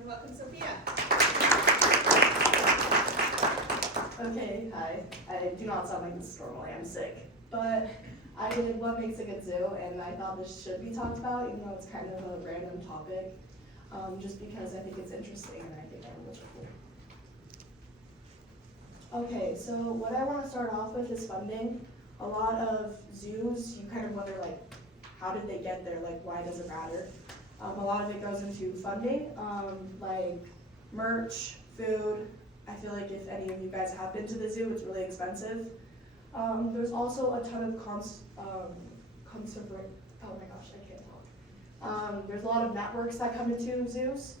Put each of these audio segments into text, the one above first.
and welcome Sophia. Okay, hi. I do not sound like this normally, I'm sick. But I did What Makes a Good Zoo, and I thought this should be talked about, even though it's kind of a random topic, just because I think it's interesting and I think animals are cool. Okay, so what I want to start off with is funding. A lot of zoos, you kind of wonder, like, how did they get there? Like, why does it matter? A lot of it goes into funding, like merch, food. I feel like if any of you guys have been to the zoo, it's really expensive. There's also a ton of oh my gosh, I can't talk. There's a lot of networks that come into zoos.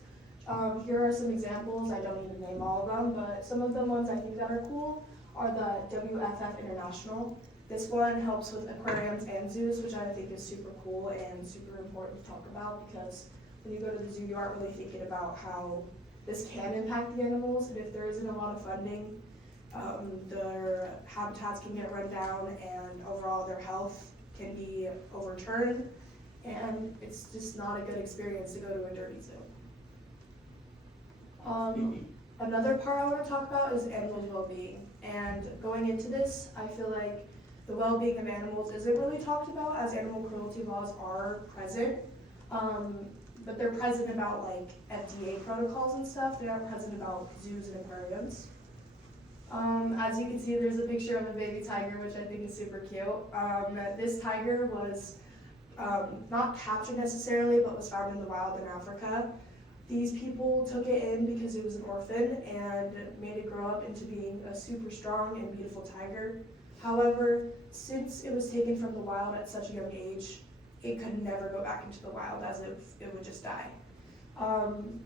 Here are some examples. I don't need to name all of them, but some of the ones I think that are cool are the WFF International. This one helps with aquariums and zoos, which I think is super cool and super important to talk about, because when you go to the zoo, you aren't really thinking about how this can impact the animals, and if there isn't a lot of funding, their habitats can get run down, and overall their health can be overturned, and it's just not a good experience to go to a dirty zoo. Another part I want to talk about is animals' well-being, and going into this, I feel like the well-being of animals isn't really talked about, as animal cruelty laws are present, but they're present about like FDA protocols and stuff. They aren't present about zoos and aquariums. As you can see, there's a picture of a baby tiger, which I think is super cute. This tiger was not captured necessarily, but was found in the wild in Africa. These people took it in because it was an orphan and made it grow up into being a super strong and beautiful tiger. However, since it was taken from the wild at such a young age, it could never go back into the wild, as if it would just die.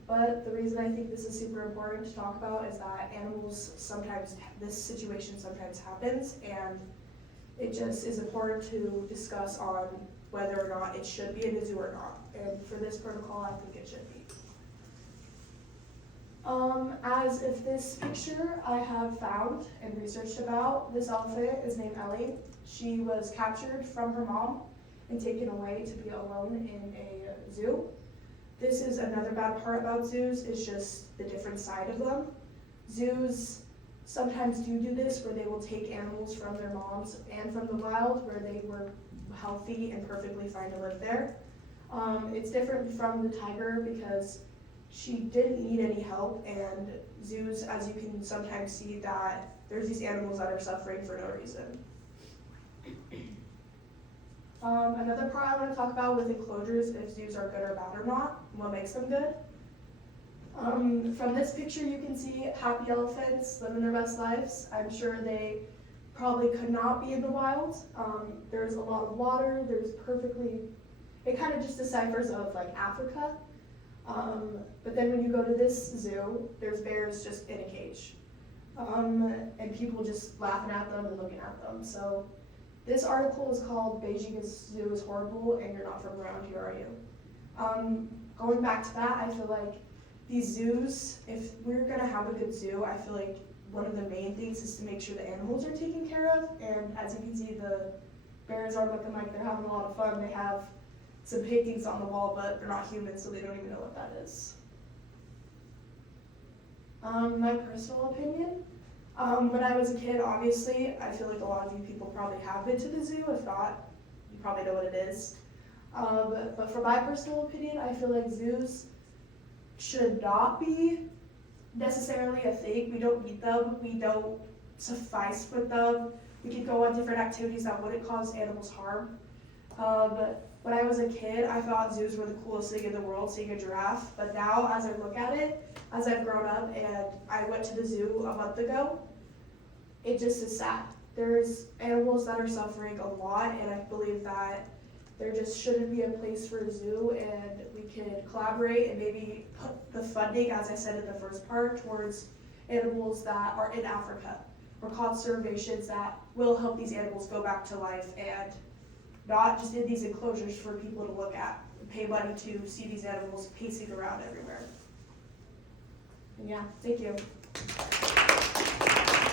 But the reason I think this is super important to talk about is that animals sometimes, this situation sometimes happens, and it just is important to discuss on whether or not it should be in a zoo or not. And for this protocol, I think it should be. As if this picture I have found and researched about, this elephant is named Ellie. She was captured from her mom and taken away to be alone in a zoo. This is another bad part about zoos, is just the different side of them. Zoos sometimes do this, where they will take animals from their moms and from the wild, where they were healthy and perfectly fine to live there. It's different from the tiger because she didn't need any help, and zoos, as you can sometimes see, that there's these animals that are suffering for no reason. Another part I want to talk about with enclosures, if zoos are good or bad or not, what makes them good. From this picture you can see happy elephants living their best lives. I'm sure they probably could not be in the wild. There's a lot of water, it kind of just deciphers of like Africa. But then when you go to this zoo, there's bears just in a cage. And people just laughing at them and looking at them. So this article is called Beijing Zoo is Horrible and You're Not From Around Here, Are You? Going back to that, I feel like these zoos, if we're gonna have a good zoo, I feel like one of the main things is to make sure the animals are taken care of. And as you can see, the bears are looking like they're having a lot of fun. They have some paintings on the wall, but they're not human, so they don't even know what that is. My personal opinion, when I was a kid, obviously, I feel like a lot of you people probably have been to the zoo. If not, you probably know what it is. But for my personal opinion, I feel like zoos should not be necessarily a thing. We don't need them. We don't suffice with them. We could go on different activities that wouldn't cause animals harm. When I was a kid, I thought zoos were the coolest thing in the world, seeing a giraffe. But now, as I look at it, as I've grown up and I went to the zoo a month ago, it just is sad. There's animals that are suffering a lot, and I believe that there just shouldn't be a place for a zoo, and we can collaborate and maybe put the funding, as I said in the first part, towards animals that are in Africa, or conservations that will help these animals go back to life, and not just in these enclosures for people to look at and pay money to see these animals pacing around everywhere. And yeah, thank you.